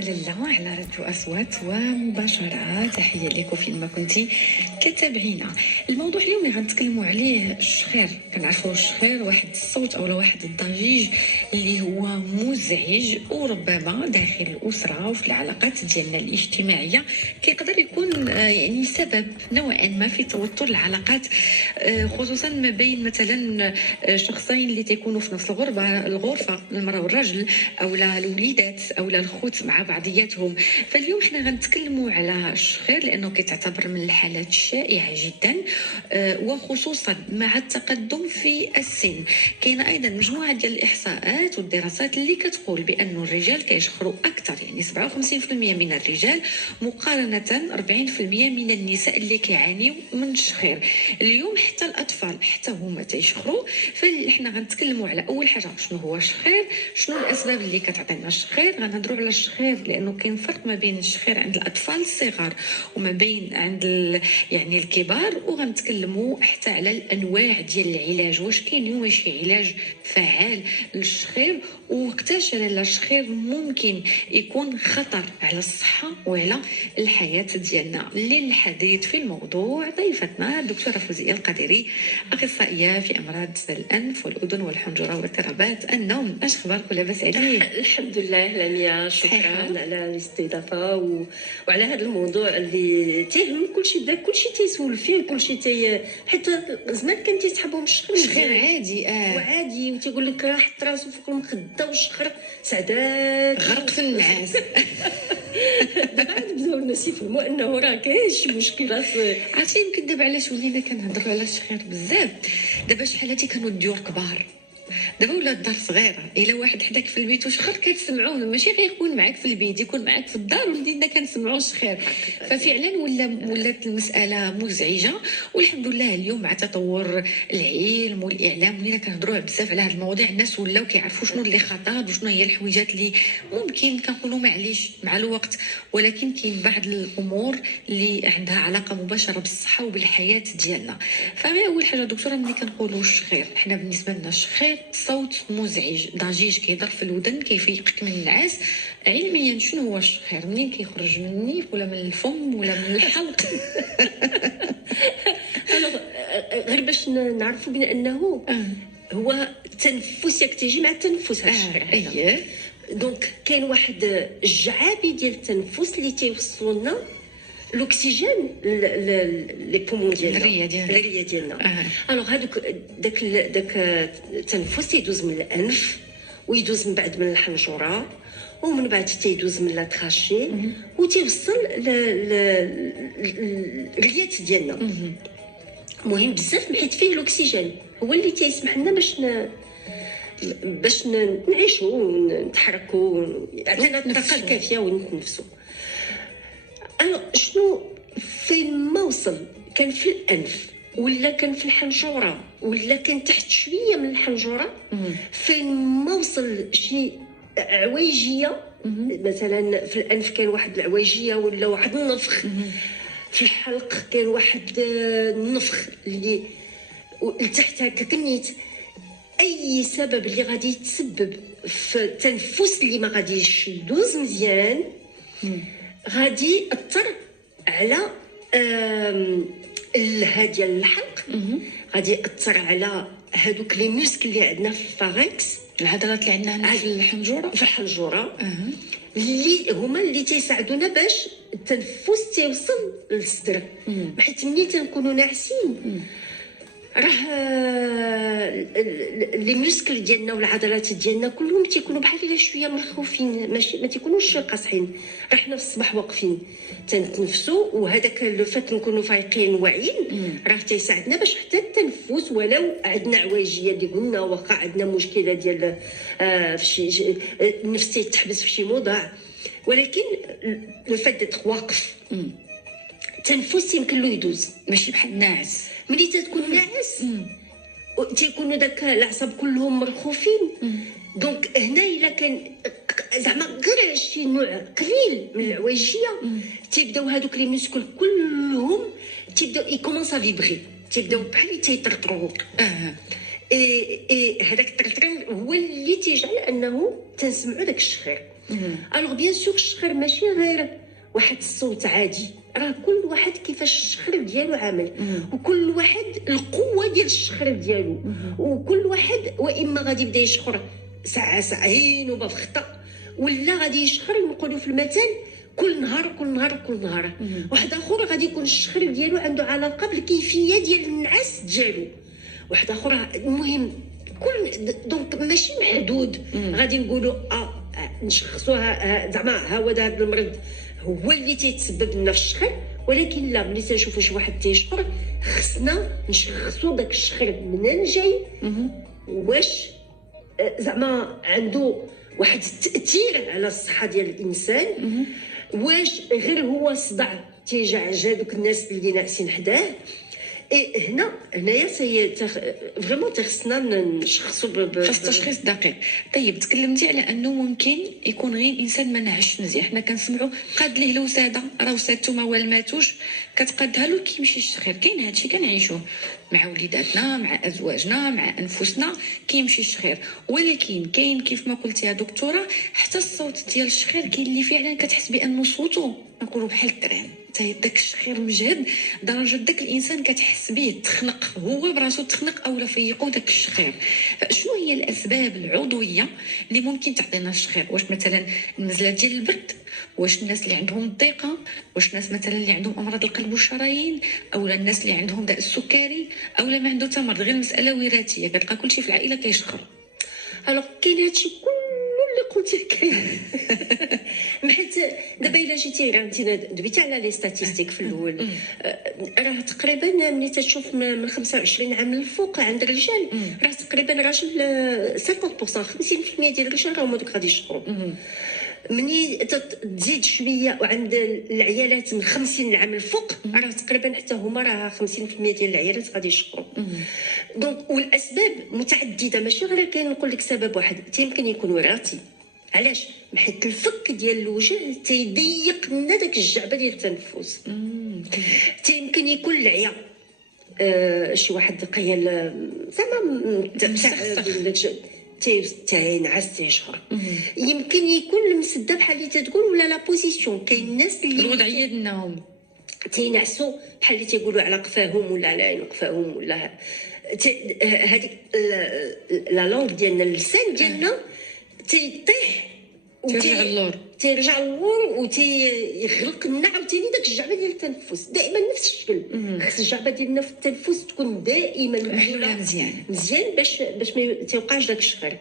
لله على راديو أصوات ومباشرة. تحية لكم فين ما كنتي كتابعينا. الموضوع اليوم اللي غنتكلموا عليه الشخير. كنعرفوا الشخير واحد الصوت أو واحد الضجيج اللي هو مزعج، وربما داخل الأسرة وفي العلاقات ديالنا الاجتماعية كيقدر يكون يعني سبب نوعا ما في توتر العلاقات، خصوصا ما بين مثلا شخصين اللي تيكونوا في نفس الغرفة المرأة والرجل، أو الوليدات أو الخوت مع بعضياتهم. فاليوم احنا غنتكلموا على الشخير لانه كيتعتبر من الحالات الشائعه جدا، وخصوصا مع التقدم في السن. كاينه ايضا مجموعه ديال الاحصاءات والدراسات اللي كتقول بان الرجال كيشخروا اكثر، يعني 57% من الرجال مقارنه 40% من النساء اللي كيعانيوا من الشخير. اليوم حتى الاطفال حتى هما تيشخروا. فاحنا غنتكلموا على اول حاجه شنو هو الشخير، شنو الاسباب اللي كتعطينا الشخير. غنهضروا على الشخير لانه كاين فرق ما بين الشخير عند الاطفال الصغار وما بين عند يعني الكبار، وغنتكلموا حتى على الانواع ديال العلاج. واش كاين اليوم شي علاج فعال للشخير، وقتاش الشخير ممكن يكون خطر على الصحه وعلى الحياه ديالنا. للحديث في الموضوع ضيفتنا الدكتوره فوزيه القديري، اخصائيه في امراض الانف والاذن والحنجره واضطرابات النوم. اش اخبارك؟ لاباس عليك؟ الحمد لله لميا، شكرا على الاستضافه وعلى هذا الموضوع اللي تيهم كلشي. بدا كلشي تيسول فيه، كلشي حتى زمان كان تيسحبهم الشخير عادي وعادي، وتيقول لك راه حط راسو فوق المخده والشخر سعدات غرق في النعاس. دابا عاد بداو الناس يفهموا انه راه كاين شي مشكلات. عرفتي يمكن دابا علاش ولينا كنهضروا على الشخير بزاف؟ دابا شحال هادي كانوا الديور كبار، دابا ولا الدار صغيره. الا واحد حداك في البيت وشخر كتسمعوه، ماشي غير يكون معاك في البيت، يكون معاك في الدار ولدينا كنسمعوا الشخير. ففعلا ولات المساله مزعجه. والحمد لله اليوم مع تطور العلم والاعلام ولينا كنهضروا بزاف على هذه المواضيع، الناس ولاو كيعرفوا شنو اللي خطر وشنو هي الحويجات اللي ممكن كنقولوا معليش مع الوقت، ولكن كاين بعض الامور اللي عندها علاقه مباشره بالصحه وبالحياه ديالنا. فغير اول حاجه دكتوره، ملي كنقولوا الشخير حنا بالنسبه لنا الشخير صوت مزعج ضجيج كيضر في الودن كيفيقك من النعاس. علميا شنو هو الشخير؟ منين كيخرج؟ من النيف ولا من الفم ولا من الحلق؟ غير باش نعرفوا بانه هو التنفس، يكتجي مع التنفس هذا الشخير. اييه. دونك كاين واحد الجعابي ديال التنفس اللي تيوصلوا لنا الاكسجين لي بومون ديالنا، الريه ديالنا. الوغ هذوك داك التنفس تيدوز من الانف، ويدوز من بعد من الحنجره، ومن بعد تيدوز من لا تراشي، وتيوصل للريات ديالنا. مهم بزاف حيت فيه الاكسجين، هو اللي تيسمح لنا باش نعيشوا ونتحركوا، يعطينا الطاقه الكافيه ونتنفسوا. انا شنو فين ما وصل، كان في الانف ولا كان في الحنجره ولا كان تحت شويه من الحنجره، فين ما وصل شي عويجيه، مثلا في الانف كان واحد العويجيه ولا واحد النفخ، في الحلق كان واحد النفخ اللي لتحت هكا كنيت، اي سبب اللي غادي يتسبب في التنفس اللي ما غاديش يدوز مزيان غادي ياثر على الهاديه الحلق، غادي ياثر على هادوك لي موسك اللي عندنا في الفارنكس، العضلات اللي عندنا في الحنجره اللي هما اللي تيساعدونا باش التنفس تيوصل للصدر. حيت ملي تنكونوا ناعسين راه لي موسكل ديالنا والعضلات ديالنا كلهم تيكونوا بحال شويه مخوفين، ماشي ما تيكونوش قاصحين، راه حنا في الصباح واقفين تنتنفسوا، وهذاك لو فات نكونوا فايقين واعيين راه تيساعدنا باش حتى التنفس، ولو عندنا عواجيه اللي قلنا واخا عندنا مشكله ديال في شي النفس تيتحبس في شي موضع، ولكن لو فات واقف التنفس يمكن له يدوز، ماشي بحال الناعس. ملي تكون ناعس تيكونوا داك الاعصاب كلهم مرخوفين. دونك هنا الا كان زعما غير شي نوع قليل من العواجيه تيبداو هذوك لي موسكل كلهم تيبداو يكومونسا فيبري، تيبداو بحال تيطرطروا. هذاك الطرطران هو اللي تيجعل انه تنسمعوا داك الشخير. الوغ بيان سور الشخير ماشي غير واحد الصوت عادي، راه كل واحد كيفاش الشخير ديالو عامل، وكل واحد القوه ديال الشخير ديالو، وكل واحد واما غادي يبدا يشخر ساعه ساعتين وبخطا، ولا غادي يشخر نقولوا في المثل كل نهار كل نهار كل نهار. واحد اخر غادي يكون الشخير ديالو عنده علاقه بالكيفيه ديال النعاس ديالو، واحد اخر المهم كل دونك ماشي محدود غادي نقولوا نشخصوها زعما هو هذا المرض هو اللي تيتسبب لنا في الشخير، ولكن لا، ملي تنشوفوا شي واحد تيشخر خصنا نشخصوا داك الشخير منين جاي، واش زعما عنده واحد التاثير على الصحه ديال الانسان، واش غير هو صداع تيجعجع دوك الناس اللي ناعسين حداه. هنايا فريمون خصنا نشخصوا خاص تشخيص دقيق. طيب تكلمتي على انه ممكن يكون غير انسان ما نعش مزيان، حنا كنسمعوا قاد ليه الوساده، راه وسادته ما والماتوش كتقادها له كيمشي الشخير. كاين هادشي كنعيشوه مع وليداتنا مع ازواجنا مع انفسنا، كيمشي الشخير. ولكن كاين كيف ما قلتي يا دكتوره حتى الصوت ديال الشخير كاين اللي فعلا كتحس بانه صوته نقولوا بحال التران، داك الشخير مجهد درجه داك الانسان كتحس به تخنق، هو براسو تخنق اولا فيقوا داك الشخير. فشنو هي الاسباب العضويه اللي ممكن تعطينا الشخير؟ واش مثلا النزله ديال البرد، واش الناس اللي عندهم الضيقه، واش الناس مثلا اللي عندهم امراض القلب والشرايين، اولا الناس اللي عندهم داء السكري، اولا ما عنده تمرض، غير مساله وراثيه كتلقى كلشي في العائله كيشخر. الوغ كاين هادشي اللي قلتي كاين حيت دابا الا جيتي انت دبيتي على لي ستاتيستيك في الاول، راه تقريبا ملي تشوف من 25 عام للفوق عند الرجال راه تقريبا راجل 50% ديال الرجال راهم دوك غادي يشخروا. مني تزيد شويه وعند العيالات من 50 عام الفوق راه تقريبا حتى هما راه 50% ديال العيالات غادي يشخروا. دونك والاسباب متعدده، ماشي غير كاين نقول لك سبب واحد، يمكن يكون وراثي. علاش؟ حيت الفك ديال الوجه تيضيق لنا داك الجعبه ديال التنفس. يمكن يكون العيا، شي واحد قيل زعما تينعس تيشهر. يمكن يكون المسده بحال اللي تتقول، ولا لا بوزيسيون. كاين الناس اللي الوضعيه ديال النوم تينعسوا بحال اللي تيقولوا على قفاهم ولا على عين قفاهم، ولا هذيك لا لونغ ديالنا اللسان ديالنا تيطيح تيرجع اللور وتيغلق لنا عاوتاني داك الجعبه ديال التنفس. دائما نفس الشكل، خص الجعبه ديالنا في التنفس تكون دائما محلوله مزيان باش ما تيوقعش داك الشخير.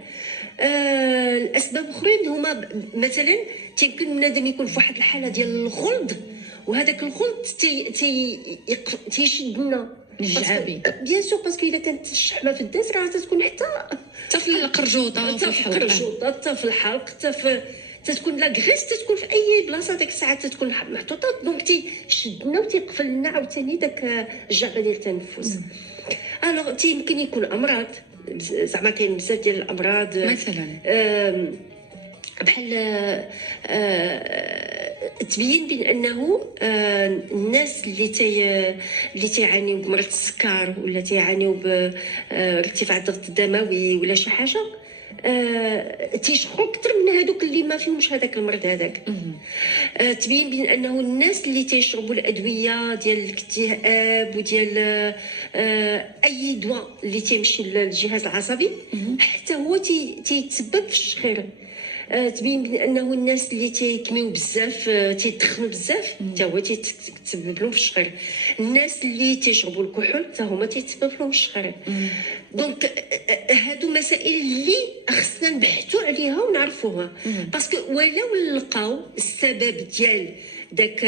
الاسباب اخرين هما مثلا تيمكن بنادم يكون في واحد الحاله ديال الغلظ، وهذاك الغلظ تيشد لنا الجعابي بيان سور، باسكو الا كانت الشحمه في الداس راه تتكون حتى في القرجوطه، حتى في القرجوطه، حتى في الحلق، حتى في تتكون لا غريس، تتكون في اي بلاصه ديك الساعه تتكون محطوطه، دونك تيشدنا وتيقفل لنا عاوتاني داك الجعبه ديال التنفس. الوغ يمكن يكون امراض، زعما كاين بزاف ديال الامراض مثلا بحال تبين بين انه الناس اللي تيعانيو بمرض السكر ولا تيعانيو بارتفاع الضغط الدموي ولا شي حاجه تيشخروا اكثر من هذوك اللي ما فيهمش هذاك المرض هذاك. تبين بين انه الناس اللي تيشربوا الادويه ديال الاكتئاب وديال اي دواء اللي تيمشي للجهاز العصبي حتى هو تيتسبب في الشخير. تبين بانه الناس اللي تيكميو بزاف تيدخنوا بزاف حتى هو تيتسبب لهم في الشخير. الناس اللي تيشربوا الكحول حتى هما تيتسبب لهم في الشخير. دونك هادو مسائل اللي خصنا نبحثوا عليها ونعرفوها، باسكو ولو لقاو السبب ديال داك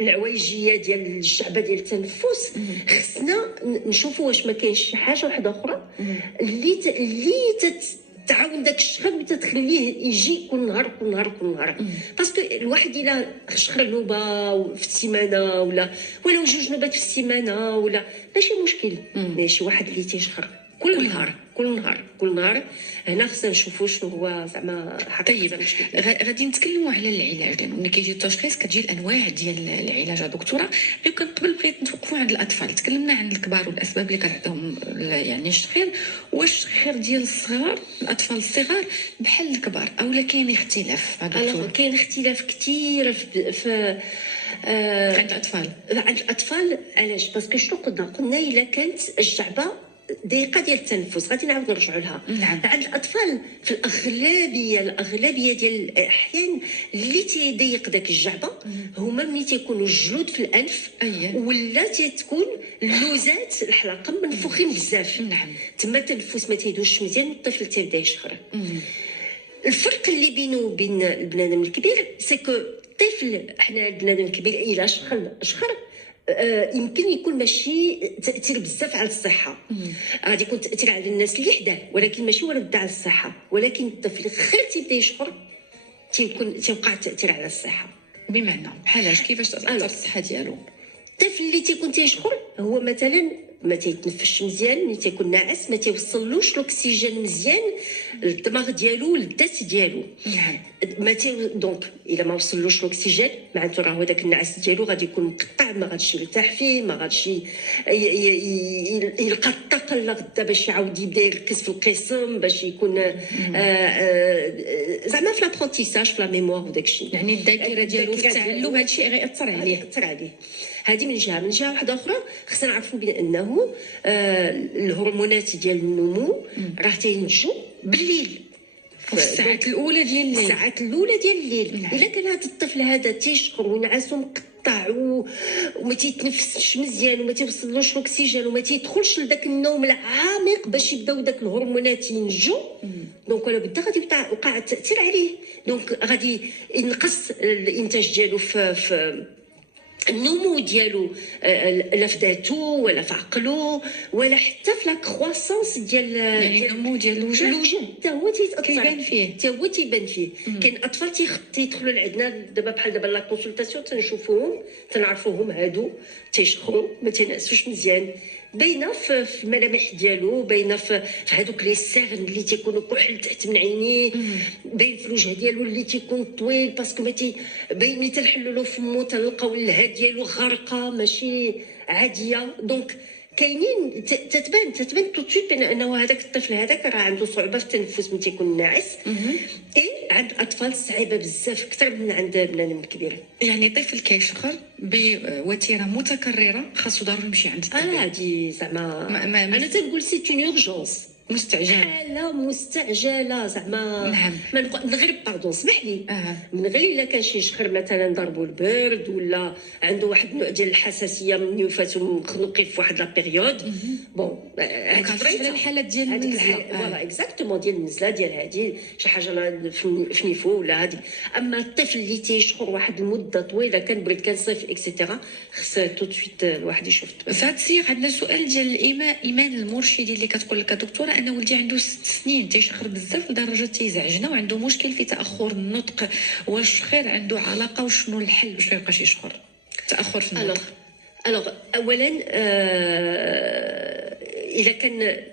العويجيه ديال الجعبه ديال التنفس، خصنا نشوفوا واش ما كاينش شي حاجه واحده اخرى اللي تعاون داك الشخير وتتخليه يجي كل نهار. باسكو الواحد الا شخر نوبه في السيمانه ولا جوج نوبات في السيمانه ولا ماشي مشكل، ماشي واحد اللي تيشخر كل نهار كل نهار هنا خصنا نشوفوا شنو هو زعما طيب غادي نتكلموا على العلاج، لانه ملي كيجي التشخيص كتجي الانواع ديال العلاج يا دكتوره. يمكن قبل بغيت نتوقفوا عند الاطفال، تكلمنا عن الكبار والاسباب اللي كتعطيهم يعني الشخير. واش الشخير ديال الصغار الاطفال الصغار بحال الكبار او لا كاين اختلاف يا دكتوره؟ كاين اختلاف كثير في عند الاطفال. علاش؟ باسكو شنو قلنا الا كانت الجعبه ضيقه ديال التنفس غادي نعاود نرجعوا لها. نعم. عند الاطفال في الاغلبيه ديال الاحيان اللي تيضيق داك الجعبه هما ملي تيكونوا الجلود في الانف ولا تتكون اللوزات الحلقه منفوخين بزاف. نعم. تما التنفس ما تيدوش مزيان والطفل تيبدا يشخر. الفرق اللي بينه وبين البنادم الكبير سكو الطفل، حنا البنادم الكبير الى شخر يمكن يكون ماشي تاثير بزاف على الصحه، غادي يكون تاثير على الناس اللي حداه ولكن ماشي ورد على الصحه. ولكن الطفل خير تيبدا يشخر تيوقع تاثير على الصحه. بمعنى بحالاش كيفاش تاثر الصحه ديالو؟ الطفل اللي تيكون تيشخر هو مثلا ما تيتنفسش مزيان، ملي تيكون ناعس ما توصلوش الاكسجين مزيان للدماغ ديالو للذات ديالو. ما دونك الا ما وصلوش الاكسجين معناتو راه داك النعاس ديالو غادي يكون مقطع، ما غاديش يرتاح فيه، ما غاديش يلقى الطاقه لغدا باش يعاود يبدا يركز في القسم، باش يكون زعما في لابرونتيساج في لا ميموار وداك الشيء. يعني الذاكره ديالو في التعلم هذا الشيء غيأثر عليه. هذه من جهه واحده اخرى خصنا نعرفوا بانه الهرمونات ديال النمو راه تينتجوا بالليل في الساعات الاولى ديال الليل. الا كان هذا الطفل هذا تيشخر وينعس ومقطع وما تيتنفسش مزيان وما توصلوش الاكسجين وما تيدخلش لذاك النوم العميق باش يبداو داك الهرمونات ينتجوا، دونك ولا بدا غادي يوقع التاثير عليه. دونك غادي ينقص الانتاج ديالو في النمو ديالو، لا في ذاته ولا في عقله ولا حتى في لا كرواسونس ديال يعني النمو ديال الوجه حتى هو تيتاثر، كيبان فيه حتى هو تيبان فيه. كاين اطفال تيدخلوا لعندنا دابا بحال دابا لا كونسلطاسيون تنشوفوهم تنعرفوهم هادو تيشخروا ما تينعسوش مزيان، باينه في الملامح ديالو، باينه في هذوك لي سيرن اللي تيكونوا كحل تحت من عينيه، باين في الوجه ديالو اللي تيكون طويل باسكو ما باين ملي تنحلوا له فمو تلقاو اللهه ديالو غارقه ماشي عاديه. دونك كاينين تتبان تو سويت بانه هذاك الطفل هذاك راه عنده صعوبه في التنفس ملي تيكون ناعس. عند اطفال صعيبه بزاف اكثر من عند بنادم الكبير. يعني طفل كيشخر بوتيره متكرره خاصو ضروري يمشي عند الطبيب. هادي زعما انا تنقول سي اون اورجونس مستعجله، حاله مستعجله زعما. نعم. من غير باردون سمح لي من غير الا كان شي شخر مثلا ضربوا البرد ولا عنده واحد النوع ديال الحساسيه من فاتو مخنوقي في واحد لا بيريود بون كنهضروا على الحالات ديال النزله. فوالا اكزاكتومون ديال النزله ديال هذه شي حاجه في نيفو ولا هذه. اما الطفل اللي تيشخر واحد المده طويله كان برد كان صيف اكسيتيرا خص تو سويت الواحد يشوف. في هذا السياق عندنا سؤال ديال ايمان المرشدي اللي كتقول لك دكتوره انا ولدي عنده 6 سنين تيشخر بزاف لدرجه تيزعجنا وعنده مشكل في تاخر النطق. واش الشخير عنده علاقه وشنو الحل باش ما يبقاش يشخر؟ تاخر في النطق. اولا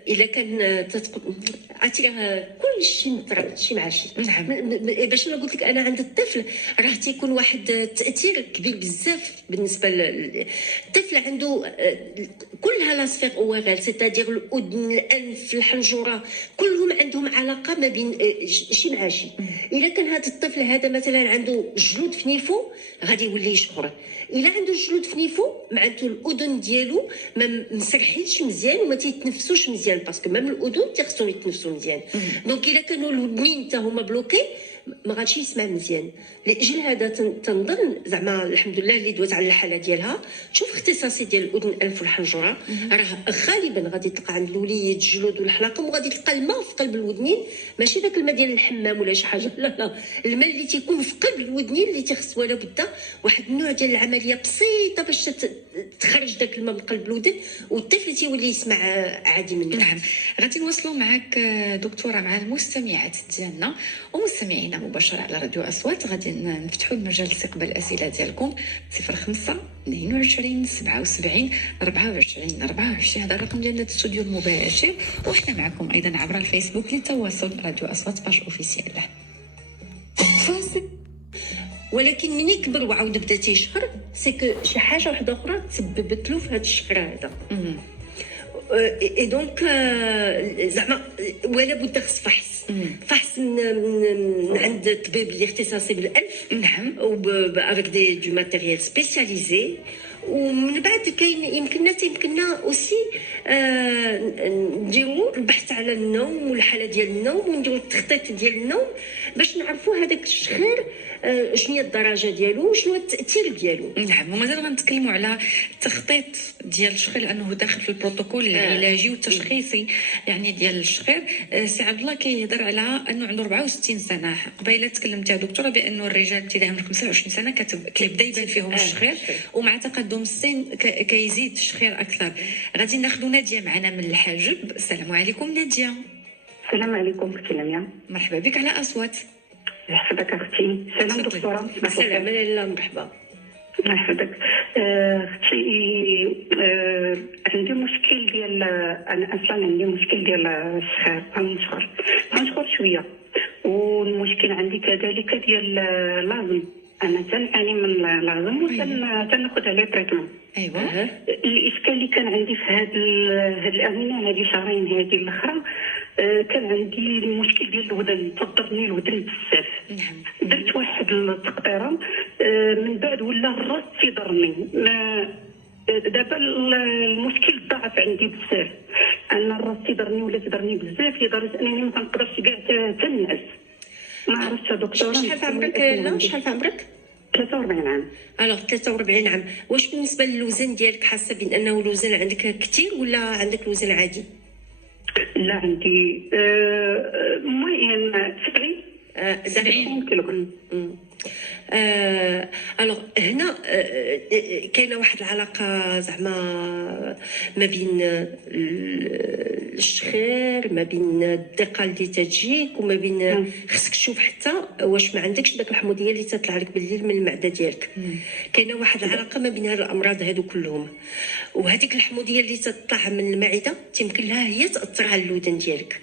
الا كان عرفتي كل شيء شي مع شي. نعم. باش انا قلت لك انا عند الطفل راه تيكون واحد التاثير كبير بزاف بالنسبه للطفل. عنده كلها لا سفير اوغال سيتادير الاذن الانف الحنجره كلهم عندهم علاقه ما بين شي مع شي. الا كان هذا الطفل هذا مثلا عنده جلود في نيفو غادي يولي يشخر. الا عنده جلود في نيفو معناتو الاذن ديالو ما مسرحينش مزيان وما تيتنفسوش مزيان باسكو ميم الاذن تيخصهم يتنفسوا مزيان. دونك الا كانوا الودنين حتى هما بلوكي ما غاديش يسمع مزيان. لاجل هذا تنظن زعما الحمد لله اللي دوات على الحاله ديالها تشوف اختصاصي ديال الاذن الانف والحنجره راه غالبا غادي تلقى عند الوليد الجلود والحلقه وغادي تلقى الماء في قلب الودنين ماشي داك الماء ديال الحمام ولا شي حاجه لا الماء اللي تيكون في قلب الودنين اللي تيخص ولا بدا واحد النوع ديال العمليه بسيطه باش تخرج داك الماء من قلب الودن والطفل تيولي يسمع عادي منه. نعم. غادي نوصلوا معك دكتوره مع المستمعات ديالنا ومستمعينا كتابعينا مباشرة على راديو أصوات. غادي نفتحوا المجال لاستقبال الأسئلة ديالكم 05 22 77 24 24. هذا الرقم ديالنا الاستوديو المباشر، وحنا معكم أيضا عبر الفيسبوك للتواصل راديو أصوات باش أوفيسيال. ولكن من يكبر وعاود بدا تيشهر سكو شي حاجه واحده اخرى تسببت له في هذا الشهر هذا. اي دونك زعما ولا بد خص فحص من عند الطبيب اللي اختصاصي بالانف. نعم. افيك دو ماتيريال سبيسياليزي. ومن بعد يمكننا اوسي نديروا البحث على النوم والحاله ديال النوم، ونديروا التخطيط ديال النوم باش نعرفوا هذاك الشخير شنو هي الدرجه ديالو وشنو التاثير ديالو. نعم. ومازال غنتكلموا على التخطيط ديال الشخير لانه داخل في البروتوكول العلاجي والتشخيصي يعني ديال الشخير. سي عبد الله كيهضر على انه عنده 64 سنه. قبيله تكلمت يا دكتوره بانه الرجال ابتداء من 25 سنه كيبدا يبان فيهم الشخير، ومع تقدم السن كيزيد الشخير اكثر. غادي ناخذ ناديه معنا من الحاجب. السلام عليكم ناديه. السلام عليكم اختي لميا. مرحبا بك على اصوات. يحفظك اختي. سلام دكتوره. السلام لا مرحبا. الله يحفظك اختي. عندي مشكل ديال انا اصلا عندي مشكل ديال الشخير. غنشخر شويه، والمشكل عندي كذلك ديال العظم. انا تنعاني من العظم وتناخذ عليه تريتمون. ايوا. الاشكال اللي كان عندي في هاد الاونه هذه شهرين هذه الاخرى كان عندي المشكل ديال الودن. تضرني الودن بزاف. نعم. درت واحد التقطيره من بعد ولا الراس تيضرني. دابا المشكل ضعف عندي بزاف. انا الراس تيضرني ولا تضرني بزاف لدرجه انني ما كنقدرش كاع تنعس. ما عرفتش دكتوره شحال في عمرك؟ لا شحال في عمرك؟ 43 عام. الوغ 43 عام. واش بالنسبه للوزن ديالك حاسه بانه الوزن عندك كثير ولا عندك الوزن عادي؟ لا عندي المهم 70 كيلو. الوغ هنا كاينه واحد العلاقه زعما ما بين الشخير، ما بين الدقه اللي تجيك، وما بين خصك تشوف حتى واش ما عندكش داك الحموضيه اللي تطلع لك بالليل من المعده ديالك. كاينه واحد العلاقه ما بين هاد الامراض هادو كلهم، وهذيك الحموضيه اللي تطلع من المعده يمكن لها هي تاثر على الودن ديالك.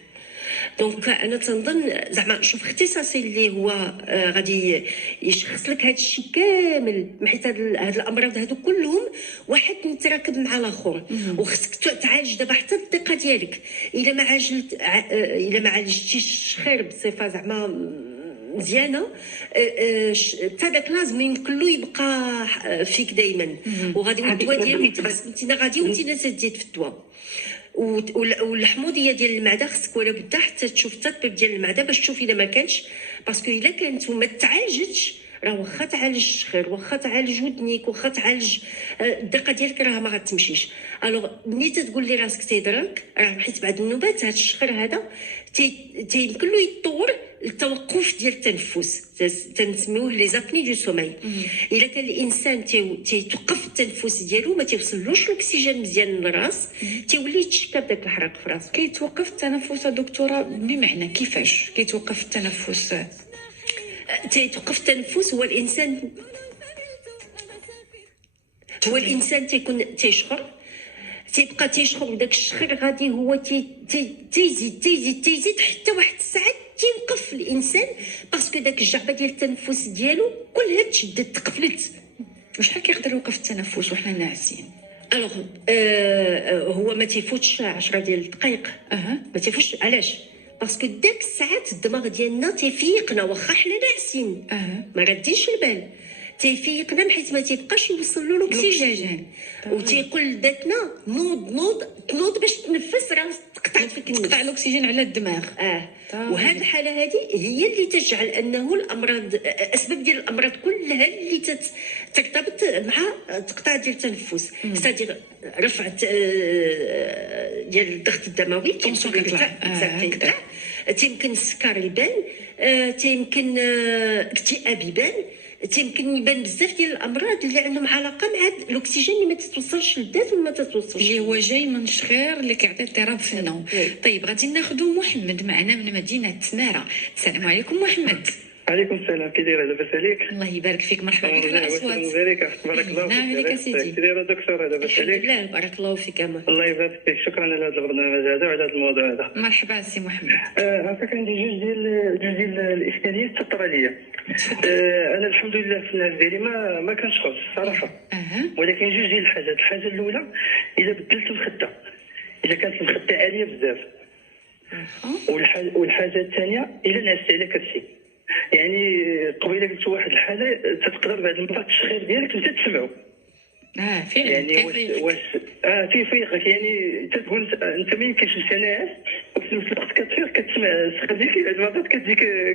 دونك انا تنظن زعما شوف اختصاصي اللي هو غادي يشخص لك هذا الشيء كامل، حيت هاد الامراض هادو كلهم واحد متراكب مع الاخر، وخصك تعالج دابا حتى الدقه ديالك. الا ما عالجتيش الشخير بصفه زعما مزيانه حتى داك لازم يمكن له يبقى فيك دائما، وغادي الدواء ديالو انت غادي وانت تزيد في الدواء. والحموضيه ديال المعده خصك ولا بد حتى تشوف الطبيب ديال المعده باش تشوف الا ما كانش، باسكو الا كانت وما تعالجتش راه واخا تعالج الشخير، واخا تعالج ودنيك، واخا تعالج الدقه ديالك راه ما غتمشيش. الوغ ملي تقول لي راسك تيضرك راه حيت بعد النوبات هذا الشخير هذا يمكن له يتطور التوقف ديال التنفس، تنسميوه لي زابني دو سوماي. الا كان الانسان تيتوقف التنفس ديالو ما تيوصلوش الاكسجين مزيان للراس، تيولي يتشكى بداك الحرق في راسه. كيتوقف التنفس دكتوره بمعنى كيفاش كيتوقف التنفس؟ تيتوقف التنفس هو الانسان تيكون تيشخر، تيبقى تيشخر، وداك الشخير غادي هو تيزيد حتى واحد الساعه تيوقف الانسان، باسكو داك الجعبه ديال التنفس ديالو كلها تشدت تقفلت. وشحال كيقدر يوقف التنفس وحنا ناعسين؟ الوغ هو ما تيفوتش 10 ديال الدقائق. ما تيفوتش. علاش؟ باسكو داك الساعات الدماغ ديالنا تيفيقنا واخا حنا ناعسين. ما ردينش البال، تيفيقنا حيت ما تيبقاش يوصل له الاكسجين، وتيقول لذاتنا نوض باش تنفس، راه تقطعت فيك النفس، تقطع الاكسجين على الدماغ. وهذه الحاله هذه هي اللي تجعل انه الامراض، اسباب ديال الامراض كلها اللي ترتبط مع تقطع ديال التنفس، ستادير رفع ديال الضغط الدموي، كيطلع، تيمكن السكر يبان، تيمكن اكتئاب يبان، تيمكن يبان بزاف ديال الامراض اللي عندهم علاقه مع الاكسجين اللي ما تتوصلش للذات وما تتوصلش، اللي هو جاي من الشخير اللي كيعطي اضطراب في النوم. طيب غادي ناخذ محمد معنا من مدينه سماره. السلام عليكم محمد. عليكم السلام، كي دايره لاباس عليك؟ الله يبارك فيك، مرحبا بك على الاصوات. بارك الله فيك. نعم عليك سيدي. كي دايره دكتوره لاباس الحمد عليك؟ لله، بارك الله فيك امان. الله يبارك فيك، شكرا على هذا البرنامج هذا وعلى هذا الموضوع هذا. مرحبا سي محمد. عافاك، عندي جوج ديال الاشكاليات تطرا ليا. انا الحمد لله في الناس ديالي ما كنشخص صراحه، ولكن جوج ديال الحاجات. الحاجه الاولى، الا بدلت المخده، الا كانت المخده عاليه بزاف. والحاجه الثانيه، الا نعست على كرسي. يعني قبيله قلت واحد الحاله تقدر بعد المرات الشخير ديالك انت تسمعو. فعلا يعني واش تيفيقك، يعني تقول انت ما يمكنش انت ناعس وفي نفس الوقت كتفيق كتسمع السخه ديالك، بعد المرات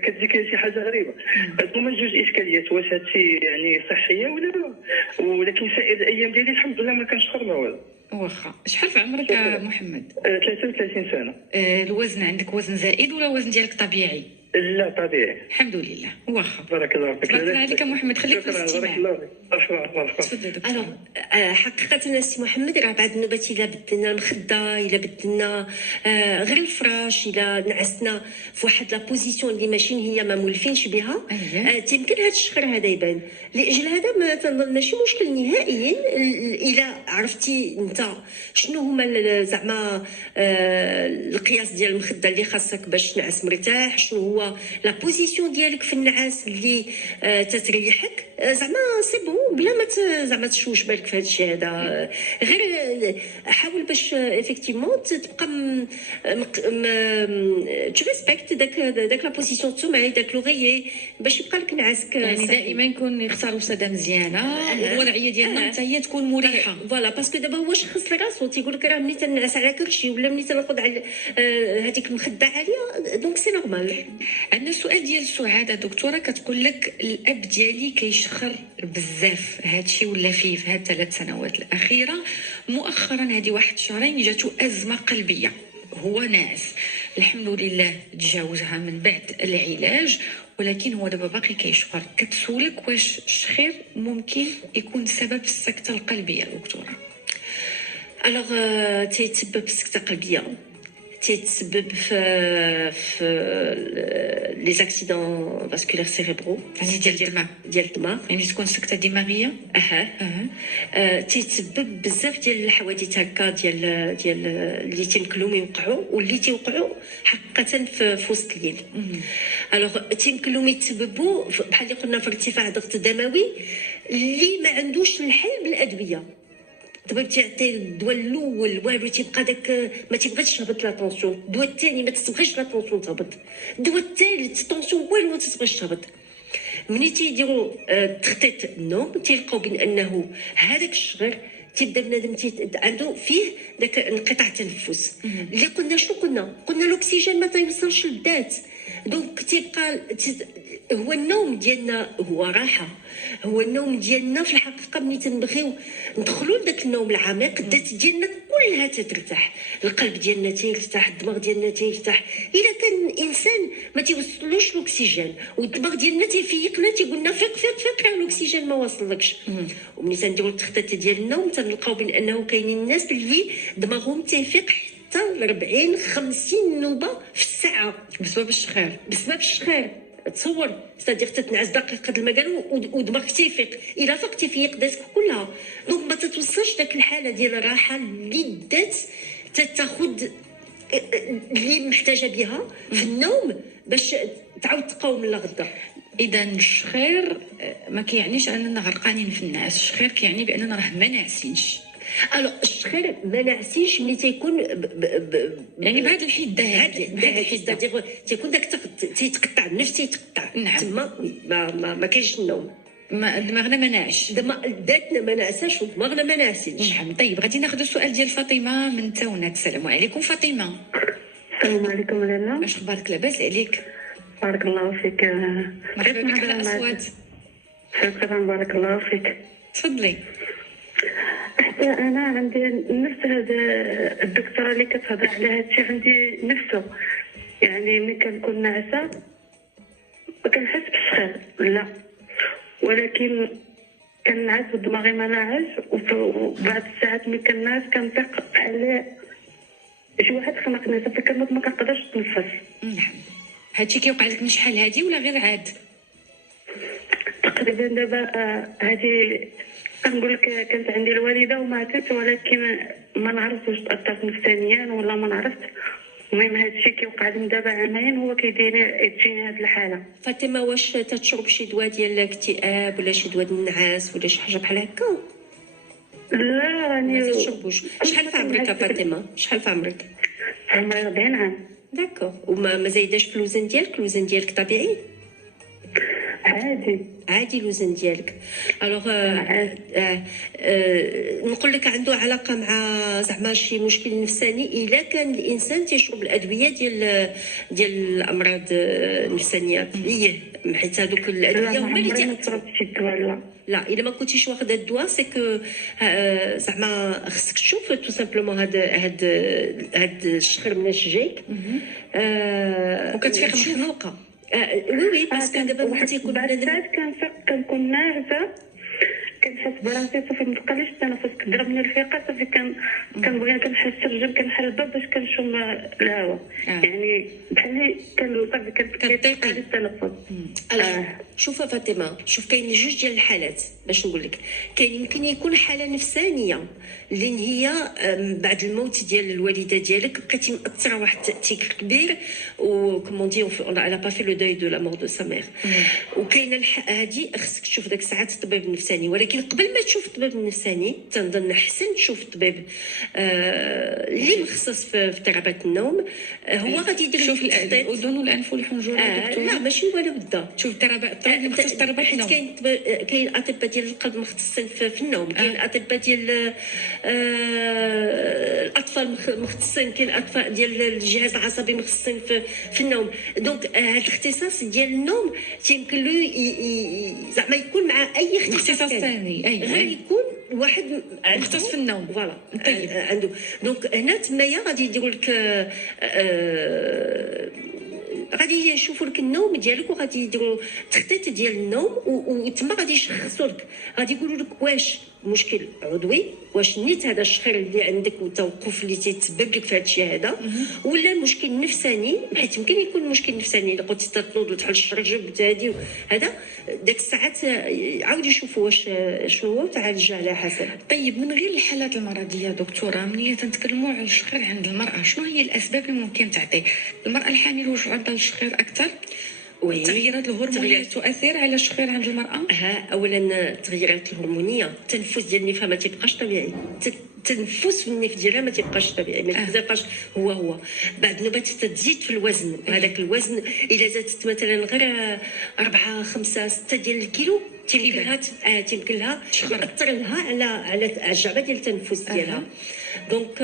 كتجيك شي حاجه غريبه. هما جوج اشكاليات، واش هادشي يعني صحيه ولا؟ ولكن سائر الايام ديالي الحمد لله ما كنشخر ما والو. واخا. شحال في عمرك يا محمد؟ 33 سنه. الوزن عندك وزن زائد ولا وزن ديالك طبيعي؟ لا طبيعي الحمد لله. واخا. بارك الله فيك. تبارك الله عليك يا محمد، خليك في الاستماع. بارك الله فيك. مرحبا. تفضل دكتور. الوغ حقيقه السي محمد، راه بعض النوبات الا بدلنا المخده، الا بدلنا غير الفراش، الا نعسنا في واحد لا بوزيسيون اللي ماشي هي ما مولفينش بها، تيمكن هذا الشخر هذا يبان. لاجل هذا ما تنظن ماشي مشكل نهائيا الا عرفتي انت شنو هما زعما القياس ديال المخده اللي خاصك باش تنعس مرتاح، شنو هو لا بوزيسيون ديالك في النعاس اللي تتريحك، زعما سي بون بلا ما زعما تشوش بالك في هذا الشيء هذا. غير حاول باش افيكتيفمون تبقى تريسبكت داك لا بوزيسيون تسمعي داك لوغيي باش يبقى لك نعاسك. يعني دائما يكون يختاروا وساده مزيانه، والوضعيه ديالنا حتى هي تكون مريحه. فوالا باسكو دابا هو شخص لراسو تيقول لك راه ملي تنعس على كرشي ولا ملي تناخذ على هذيك المخده عاليه، دونك سي نورمال. عندنا سؤال ديال سعاده دكتوره، كتقول لك الاب ديالي كيشخر بزاف، هادشي ولا فيه في هاد 3 سنوات الاخيره. مؤخرا هذه واحد شهرين جاتو ازمه قلبيه، هو ناعس الحمد لله تجاوزها من بعد العلاج، ولكن هو دابا باقي كيشخر. كتسولك واش الشخير ممكن يكون سبب في السكته القلبيه دكتوره؟ الوغ تيتسبب في السكته القلبيه، تيتسبب في لي زاكسيدون فاسكولير سيريبرو، يعني ديال الدماغ، يعني تكون سكته دماغيه. تيتسبب بزاف ديال الحوادث هكا ديال اللي تيمكنوا يوقعوا واللي تيوقعوا حقيقه في وسط الليل. الوغ تيمكنوا يتسببوا بحال اللي قلنا في ارتفاع ضغط دموي اللي ما عندوش الحل بالادويه. دابا تعطي الدواء الاول والو تيبقى داك ما تيبغيش تهبط لا طونسيون، الدواء الثاني ما تبغيش لا طونسيون تهبط، الدواء الثالث طونسيون والو ما تبغيش تهبط. ملي تيديروا تخطيط النوم تيلقاو بانه هذاك الشغل تيبدا بنادم عنده فيه داك انقطاع التنفس اللي قلنا شنو قلنا الاكسجين ما تيوصلش للذات. دونك تيبقى هو النوم ديالنا هو راحه، هو النوم ديالنا في الحقيقه ملي تنبغيو ندخلوا لذاك النوم العميق الذات ديالنا كلها تترتاح، القلب ديالنا تيرتاح، الدماغ ديالنا تيرتاح. الا كان الانسان ما تيوصلوش الاكسجين والدماغ ديالنا تيفيقنا تيقولنا فيق راه الاكسجين ما واصلكش. وملي تنديروا التخطيط ديال النوم تنلقاو بانه كاينين الناس اللي دماغهم تيفيق حتى 40 50 نوبه في الساعه بسبب الشخير. تصور صديق تتنعس دقيقه ما قالوا ودماغك تيفيق، الا فقت تيفيق ذاتك كلها. دونك ما تتوصلش داك الحاله ديال الراحه اللي الذات تاخذ اللي محتاجه بها في النوم باش تعاود تقاوم من غدا. اذا الشخير ما كيعنيش اننا غرقانين في النعاس، الشخير كيعني باننا راه ما ناعسينش. الشخير ما نعسيش ملي تيكون يعني بهذا الحده تيكون داك تيتقطع النفس تيتقطع. نعم. تما ما كاينش النوم، دماغنا ما ناعش، ذاتنا ما نعساش ودماغنا ما نعسينش. نعم. طيب غادي ناخذ السؤال ديال فاطمه من تاونات. السلام عليكم فاطمه. السلام عليكم لاله، واش اخبارك؟ لاباس عليك؟ بارك الله فيك. مرحبا بك على الاصوات. شكرا بارك الله فيك. تفضلي. حتى انا عندي نفس هذا الدكتوره اللي كتهضر على هذا الشيء، عندي نفسه. يعني ملي كنكون ناعسه ما كنحس بالشخير لا، ولكن كنعس ودماغي ما ناعس، وبعد الساعات ملي كنعس كنفيق بحال شي واحد خنقني، صافي كنوض ما كنقدرش نتنفس. نعم. هادشي كيوقع لك من شحال هادي ولا غير عاد؟ تقريبا دابا هذه كنقول لك كانت عندي الوالده وماتت، ولكن ما نعرفش واش تاثرت نفسانيا ولا ما نعرفت. المهم هذا الشيء كيوقع لي دابا عامين هو تجيني هذه الحاله. فاطمه واش تتشرب شي دواء ديال الاكتئاب ولا شي دواء النعاس ولا شي حاجه بحال هكا؟ لا راني ما تشربوش. شحال في عمرك فاطمه؟ شحال في عمرك؟ عمري 40 عام. داكوغ. وما زايداش في الوزن ديالك؟ الوزن ديالك طبيعي؟ عادي الوزن ديالك. الوغ نقول لك عنده علاقه مع زعما شي مشكل نفساني الا كان الانسان تيشرب الادويه ديال الامراض النفسانيه. حيت هذوك الادويه هما اللي لا الا ما كنتيش واخده الدواء سي كو زعما خصك تشوف تو سامبلومون هاد الشخر مناش جايك. وكتفيق مخنوقه. وي باسكو دابا ملي تيكون بنادم كنكون ناعسه كنحس براسي صافي ما بقاليش التنفس كضربني الفيقه صافي كنبغي كنحس الرجل كنحل الباب باش كنشم الهواء. يعني بحال كان صافي كنتقطع التنفس. شوف فاطمه، شوف كاين جوج ديال الحالات باش نقول لك. كاين يمكن يكون حاله نفسانيه اللي هي بعد الموت ديال الوالده ديالك بقيتي مأثره واحد التاثير كبير و كومون دي اون لا با في لو دوي دو لا مور دو سا مير. وكاينه هذه خصك تشوف داك الساعات الطبيب النفساني، ولكن قبل ما تشوف الطبيب النفساني تنظن حسن تشوف الطبيب اللي مخصص في اضطرابات النوم. هو غادي يدير شوف الاذن والانف والحنجره. لا ماشي ولا بدا. شوف الطبيب اللي مختص في اضطرابات النوم. كاين اطباء ديال القلب مختصين في النوم، كاين اطباء ديال الاطفال مختصين، كاين اطباء ديال الجهاز العصبي مختصين في النوم. دونك هذا الاختصاص ديال النوم يمكن له زعما يكون مع اي اختصاص ثاني غير يكون واحد مختص في النوم. فوالا طيب عنده. دونك هنا تمايا غادي يديروا لك غادي يشوفوا لك النوم ديالك وغادي يديروا تخطيط ديال النوم وتما غادي يشخصوا لك، غادي يقولوا لك واش مشكل عضوي، واش نيت هذا الشخير اللي عندك والتوقف اللي تيتسبب لك في هذا الشيء هذا، ولا مشكل نفساني. حيت يمكن يكون مشكل نفساني الا قلتي تنوض وتحل الشرجب وتهادي هذا داك الساعات عاودوا يشوفوا واش شنو هو تعالج على حسب. طيب من غير الحالات المرضيه دكتوره، ملي تنتكلموا على الشخير عند المراه شنو هي الاسباب اللي ممكن تعطي المراه الحامل واش عندها الشخير اكثر؟ التغييرات الهرمونيه تؤثر على الشخير عند المراه؟ اولا التغيرات الهرمونيه، التنفس ديال النفا ما تيبقاش طبيعي، التنفس والنف ديالها ما تيبقاش طبيعي، ما تبقاش هو بعد نوبات تزيد في الوزن. هذاك الوزن الا زادت مثلا غير 4 5 6 ديال الكيلو تيمكن لها تاثر لها على الجعبه ديال التنفس ديالها. دونك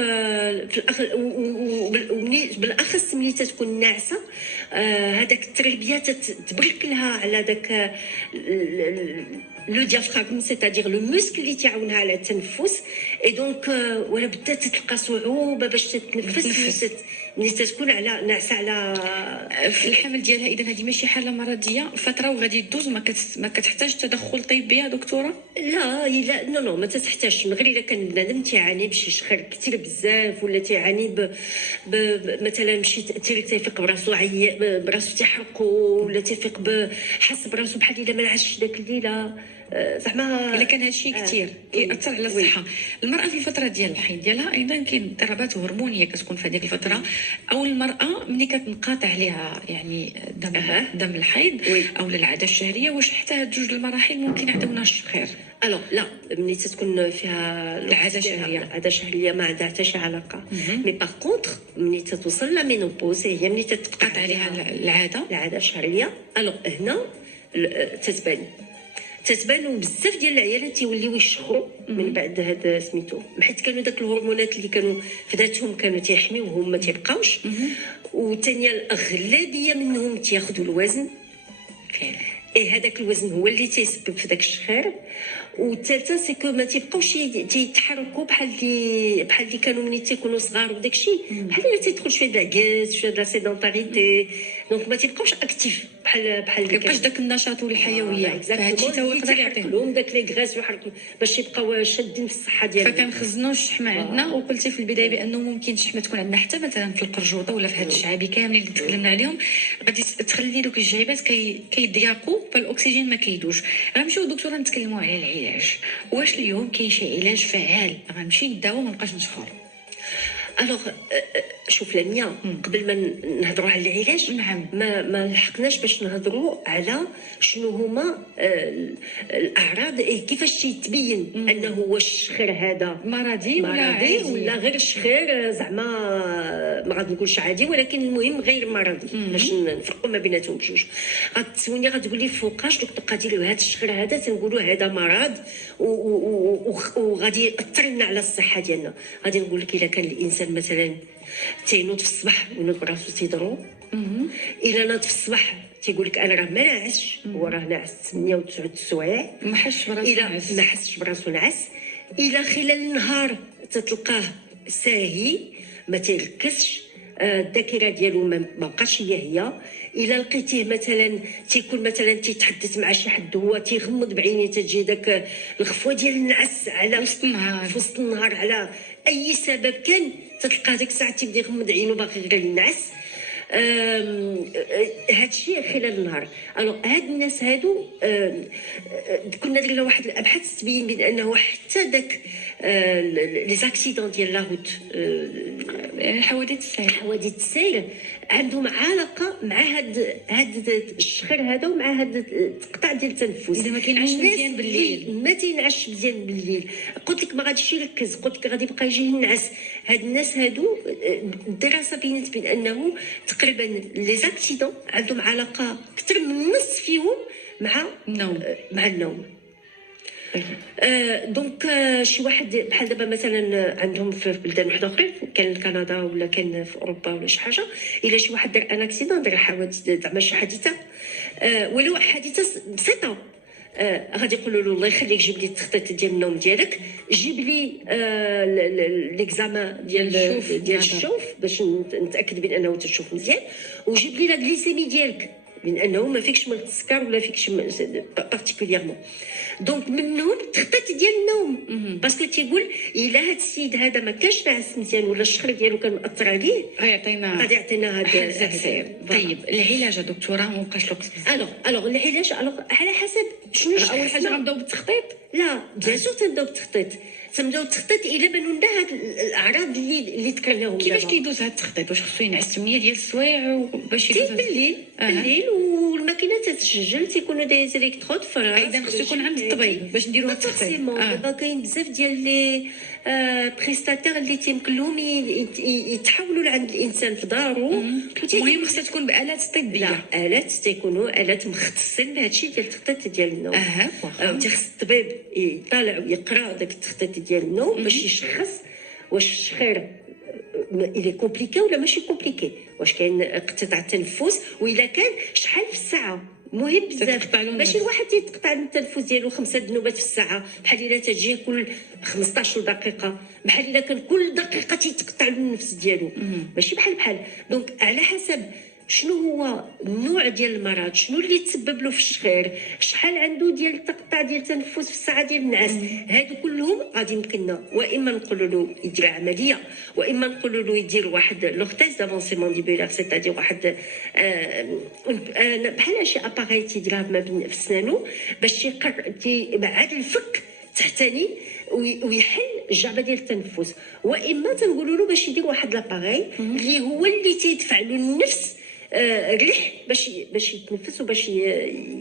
بالاخص ملي تكون ناعسه هذاك التربيه تبرك لها على داك لو ديافراغم سيتادير لو موسكل اللي تعاونها على التنفس. اي دونك ولا بدات تلقى صعوبه باش تتنفس ملي تكون على ناعسه على في الحمل ديالها. اذا هذه ماشي حاله مرضيه فتره وغادي تدوز، ما كتحتاج تدخل طبي يا دكتوره؟ لا نو ما تحتاجش، غير الا كان بنادم تيعاني بشي شخير كثير بزاف ولا تيعاني مثلا شي تاثير تيفيق براسو براسو تيحرقو ولا تيفيق حس براسو بحال الا ما نعسش داك الليله زعما الا كان هادشي كثير كيأثر على الصحه. المراه في الفتره ديال الحيض ديالها ايضا كاين اضطرابات هرمونيه كتكون في هذيك الفتره، او المراه ملي كتنقطع عليها يعني دم الحيض او العاده الشهريه، واش حتى هاد جوج المراحل ممكن يعطيونا الشخير؟ لا ملي تكون فيها العاده الشهريه ما عندها حتى شي علاقه. مي باغ كونطخ ملي توصل لا مينوبوز هي ملي تتقطع عليها العاده الشهريه، هنا تتبان بزاف ديال العيالات تيوليو يشخروا من بعد هذا سميتو، حيت كانوا داك الهرمونات اللي كانوا في ذاتهم كانوا تيحميوهم ما تيبقاوش. وثانيا الاغلبيه منهم تياخذوا الوزن، هذاك الوزن هو اللي تيسبب في داك الشخير. والثالثه سيكو ما تيبقاوش تيتحركوا بحال اللي كانوا ملي تيكونوا صغار وداك الشيء بحال اللي تيدخل شويه د العكاز شويه د لا سيدونتاريتي، دونك ما تيبقاوش اكتيف. بحال كيبقاش داك النشاط والحيويه، فهادشي تا هو يقدر يعطيهم. لهم داك لي غاز ويحركوا باش يبقاو شادين في الصحه ديالهم. فكنخزنوا الشحمه عندنا. وقلتي في البدايه بانه ممكن الشحمه تكون عندنا حتى مثلا في القرجوطه ولا في هاد الشعابي كاملين اللي تكلمنا عليهم، غادي تخلي دوك الجعيبات كيضيقوا فالاكسجين ما كيدوش. غنمشيو دكتوره نتكلموا على العلاج. واش اليوم كاين شي علاج فعال غنمشي نداوى وما نبقاش نشخر؟ الوغ شوف لميا، قبل ما نهضروا على العلاج نعم. ما لحقناش باش نهضروا على شنو هما الاعراض، كيفاش تيتبين انه واش الشخير هذا مرضي ولا غير الشخير زعما ما غادي نقولش عادي، ولكن المهم غير مرضي، باش نفرقوا ما بيناتهم بجوج. غتسولني غتقولي فوقاش دوك القضيه هذا الشخير هذا تنقولوا هذا مرض وغادي ياثر لنا على الصحه ديالنا. غادي نقول لك الا كان الانسان مثلا تينوض في الصباح وينوض براسو تيضرو، الا ناض في الصباح تيقول لك انا راه ما ناعسش، هو راه ناعس 8 و 9 السوايع، ما حسش براسو الا نعس. ما حسش براسو نعس، الا خلال النهار تتلقاه ساهي ما تيركزش، الذاكره ديالو ما بقاش هي. الا لقيتيه مثلا تيكون مثلا تيتحدث مع شي حد هو تيغمض بعينيه، تجي داك الخفوه ديال النعس على في وسط النهار على اي سبب كان، تلقى ديك الساعه تيبدا يغمض عينو باغي غير ينعس. هادشي خلال النهار. الوغ هاد الناس هادو كنا درنا واحد الابحاث تبين بانه حتى داك لي زاكسيدون ديال لا روت، حوادث السير عندهم علاقه مع هاد الشخير هذا ومع هاد التقطاع ديال التنفس. اذا ما كينعش مزيان بالليل، ما تينعش مزيان بالليل، قلت لك ما غاديش يركز، قلت لك غادي يبقى يجيه النعاس. هاد الناس هادو الدراسه بينت بانه تقريبا لي زاكسيدون عندهم علاقه اكثر من النص فيهم مع النوم. دونك شي واحد بحال دابا مثلا عندهم في بلدان واحد اخرين، كان كندا ولا كان في اوروبا ولا شي حاجه، الا شي واحد دار ان اكسيدون، دار حوادث زعما شي حادثه ولو حادثه بسيطه، غادي يقولوا له الله يخليك جيب لي التخطيط ديال النوم ديالك، جيب لي ليكزامان ديال الشوف باش نتاكد بانه تشوف مزيان، وجيب لي لا غليسيمي ديالك من انه ما فيكش مرض السكر ولا فيكش بارتيكوليرمون. دونك منهم التخطيط ديال النوم، باسكو تيقول الا هذا السيد هذا ما كانش ناعس مزيان ولا الشخر ديالو كان مأثر عليه غادي يعطينا هذا التاثير. طيب العلاج يا دكتوره ما بقاش الوقت بزاف. الوغ العلاج على حسب شنو اول حاجه غنبداو بالتخطيط. لا بيان سور تنبداو بالتخطيط، الا بانوا لنا هاد الاعراض اللي ذكرناهم. كيفاش كيدوز هاد التخطيط؟ واش خصو ينعس 8 ديال السوايع باش يدوز بالليل والماكينه تتسجل تيكونوا دايز الكترود في الراس. اذا خصو يكون عند الطبيب باش نديروا التخطيط. دابا كاين بزاف ديال لي بريستاتير اللي تيمكن لهم يتحولوا لعند الانسان في دارو. المهم خصها تكون بآلات طبيه. لا آلات تيكونوا آلات مختصين بهذا الشيء ديال التخطيط ديال النوم. تيخص الطبيب يطالع ويقرا داك التخطيط ديال النوم باش يشخص واش الشخير إلي كومبليكي ولا ماشي كومبليكي، واش كاين قطع التنفس، واذا كان شحال في الساعه. مهم بزاف ماشي الواحد يتقطع التنفس ديالو 5 ذنوبات في الساعه، بحال الا تجيه كل 15 دقيقه، بحال الا كان كل دقيقه تيتقطع له النفس ديالو، ماشي بحال. دونك على حسب شنو هو النوع ديال المرض، شنو اللي تسبب له في الشخير، شحال عنده ديال التقطع ديال التنفس في الساعه ديال النعاس، هادو كلهم غادي يمكننا واما نقولوا له يدير عمليه، واما نقولوا له يدير واحد لورتيز دافونسي مانديبولار، سيتادير واحد بحال شي اباري تيديرها ما بين في سنانو باش يبعد الفك تحتاني ويحل الجعبه ديال التنفس، واما تنقولوا له باش يدير واحد لاباري اللي هو اللي تيدفع له النفس الريح باش يتنفس وباش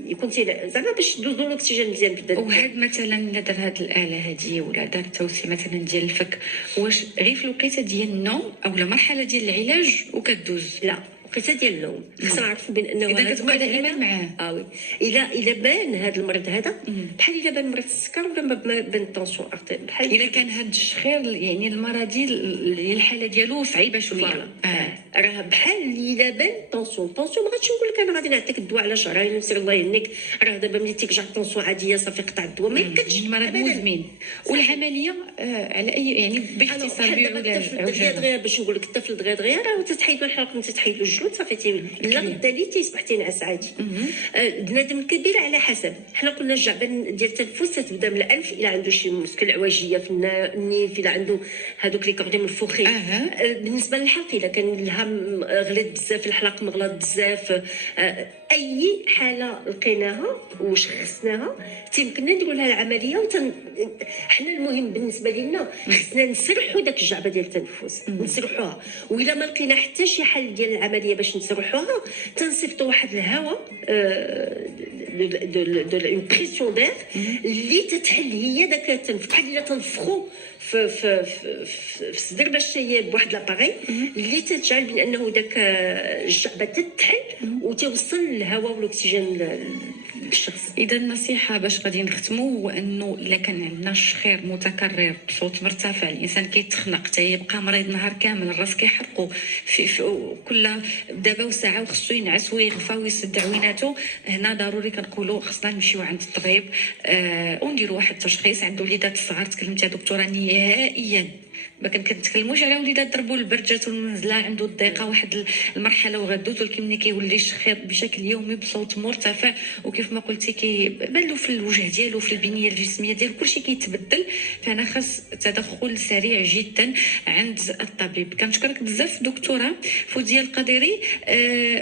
يكون زعما باش يدوزو الاكسجين مزيان في الدم. وهاد مثلا الا دار هاد الاله هادي ولا دار توسي مثلا ديال الفك، واش غير في الوقيته ديال النوم او لا مرحله ديال العلاج وكدوز؟ لا وقيته ديال النوم خصنا نعرفوا بانه اذا كتبقى دائما معاه. وي الا بان هذا المرض هذا بحال الا بان مرض السكر ولا ما بان الطونسيون ارتير، بحال الا كان هذا الشخير يعني المرضي الحاله ديالو صعيبه شويه. راه بحال اللي لابان طونسيون ما غاديش نقول لك انا غادي نعطيك الدواء على شهرين وسير الله يهنيك، راه دابا ملي تيرجع الطونسيون عاديه صافي قطع الدواء ما يمكنش مرض أبداً. مزمن. والعمليه على اي يعني باختصار بحال دابا الطفل دغيا باش نقول لك الطفل دغيا راه تتحيد له الحلق تتحيد له الجلود صافي لا غدا تيصبح تينعس عادي. بنادم الكبير على حسب، حنا قلنا الجعبه ديال التنفس تبدا من الانف الى عنده شي مشكل عواجيه في النيف، الى عنده هذوك لي كوردي منفوخين. بالنسبه للحلق الا كان الهم غليظ بزاف، الحلق مغلط بزاف، اي حاله لقيناها وشخصناها تيمكننا نديروا لها العمليه. حنا المهم بالنسبه لنا خصنا نسرحوا داك الجعبه ديال التنفس، نسرحوها. والا ما لقينا حتى شي حل ديال العمليه باش نسرحوها تنصيفطوا واحد الهواء دو اون بريسيون دير اللي تتحل هي داك التنفس، بحال الا تنفخوا في الصدر باش هي بواحد لاباري اللي تجعل بانه داك الجعبه تتحل وتوصل الهواء والاكسجين للشخص. اذا النصيحه باش غادي نختموا هو انه الا كان عندنا الشخير متكرر بصوت مرتفع، الانسان كيتخنق تيبقى مريض نهار كامل، الراس كيحرقو في كل دابا وساعه وخصو ينعس ويغفى ويسد عويناتو، هنا ضروري كنقولوا خصنا نمشيو عند الطبيب ونديروا واحد التشخيص. عند الوليدات الصغار تكلمتي يا دكتوره نهائيا ما كنتكلموش على وليدات ضربوا البرد جاتو المنزله عنده الضيقه واحد المرحله وغدوزو، ولكن كيولي الشخير بشكل يومي بصوت مرتفع، وكيف ما قلتي كيبان له في الوجه ديالو في البنيه الجسميه ديالو كلشي كيتبدل. فانا خاص تدخل سريع جدا عند الطبيب. كنشكرك بزاف دكتوره فوزيه القديري.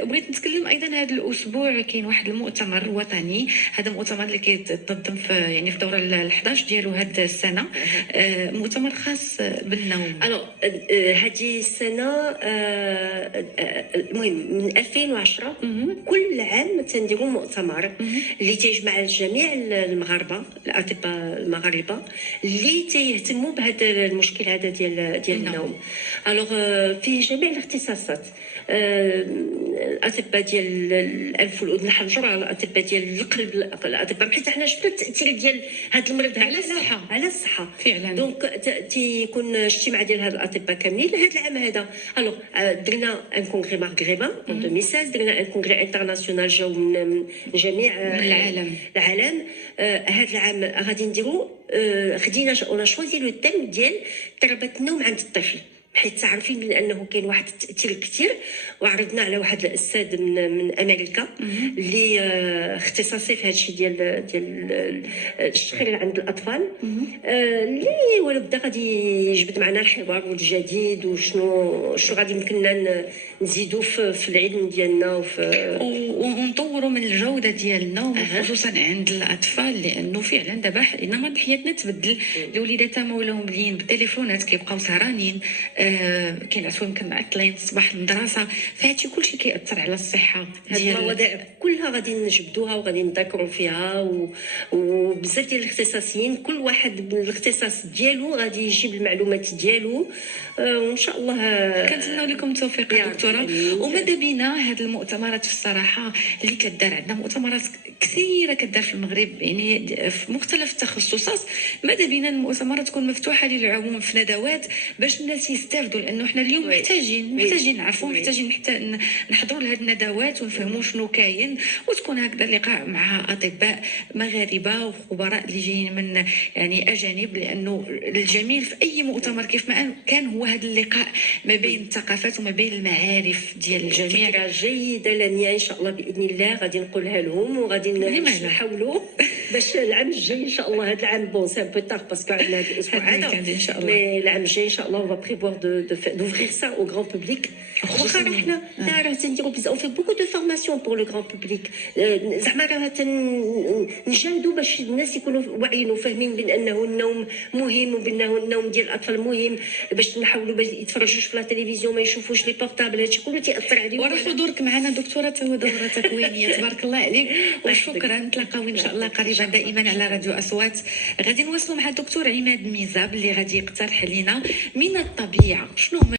بغيت نتكلم ايضا هذا الاسبوع كاين واحد المؤتمر وطني، هذا المؤتمر اللي كيتنظم في يعني في الدوره ال11 ديالو هذه السنه، مؤتمر خاص بالنوم. هذه السنه المهم من 2010 كل عام تنديروا مؤتمر اللي تيجمع جميع المغاربه الاطباء المغاربه اللي تيهتموا بهذا المشكل هذا ديال النوم. في جميع الاختصاصات، الاطباء ديال الانف والاذن الحنجره، الاطباء ديال القلب، الاطباء حيت حنا شفنا التاثير ديال هذا المرض على الصحه فعلا. دونك تيكون اجتماع ديال هاد الاطباء كاملين هذا العام هذا. درنا ان كونغري مغربا 2016، درنا ان كونغري انترناسيونال جاو من جميع العالم. هذا العام غادي نديرو خدينا اون شوازي لو تيم ديال اضطرابات النوم عند الطفل، حيت عارفين بانه كاين واحد التاثير كثير. وعرضنا على واحد الاستاذ من امريكا اللي اختصاصي في هذا الشيء ديال الشخير عند الاطفال، اللي ولا بدا غادي يجبد معنا الحوار والجديد وشنو غادي يمكننا نزيدوا في العلم ديالنا ونطوروا من الجوده ديال النوم خصوصا عند الاطفال، لانه فعلا دابا نمط حياتنا تبدل. الوليدات مولاهم مليين بالتليفونات كيبقاو سهرانين، كينعسوا يمكن معطلين الصباح المدرسه، فهادشي كلشي كيأثر على الصحه ديال المواضيع كلها. غادي نجبدوها وغادي نذكروا فيها وبزاف ديال الاختصاصيين كل واحد بالاختصاص ديالو غادي يجيب المعلومات ديالو، وان شاء الله كنتمنوا لكم التوفيق يا دكتوره. وماذا بينا هاد المؤتمرات في الصراحه اللي كدار، عندنا مؤتمرات كثيره كدار في المغرب يعني في مختلف التخصصات، ماذا بينا المؤتمرات تكون مفتوحه للعموم في ندوات باش الناس يستافدوا، لانه احنا اليوم محتاجين نعرفوا، محتاجين حتى نحضروا لهاد الندوات ونفهموا شنو كاين، وتكون هكذا لقاء مع اطباء مغاربه وخبراء اللي جايين من يعني اجانب، لانه الجميل في اي مؤتمر كيف ما كان هو هذا اللقاء ما بين الثقافات وما بين المعارف ديال الجميع. فكرة جيده لانيا ان شاء الله باذن الله غادي نقولها لهم وغادي نحاولوا باش العام الجاي ان شاء الله. هذا العام بون سي ان بو تار باسكو عندنا الاسبوع هذا ان شاء الله، مي العام الجاي ان شاء الله on va prévoir d'ouvrir ça au grand public. واخا حنا راه تنديروا بزاف في بوكو دو فورماسيون بور لو غران بوبليك، زعما راه نجاهدوا باش الناس يكونوا واعيين وفاهمين بانه النوم مهم وبانه النوم ديال الاطفال مهم، باش نحاولوا باش يتفرجوش في لا تلفزيون ما يشوفوش لي بورطابل، هادشي كله تاثر عليهم. وراه حضورك معنا دكتوره هو دوره تكوينيه تبارك الله عليك، وشكرا. نتلاقاو ان شاء الله قريبا دائما على راديو اصوات. غادي نواصلوا مع الدكتور عماد ميزاب اللي غادي يقترح لنا من الطبيعه شنو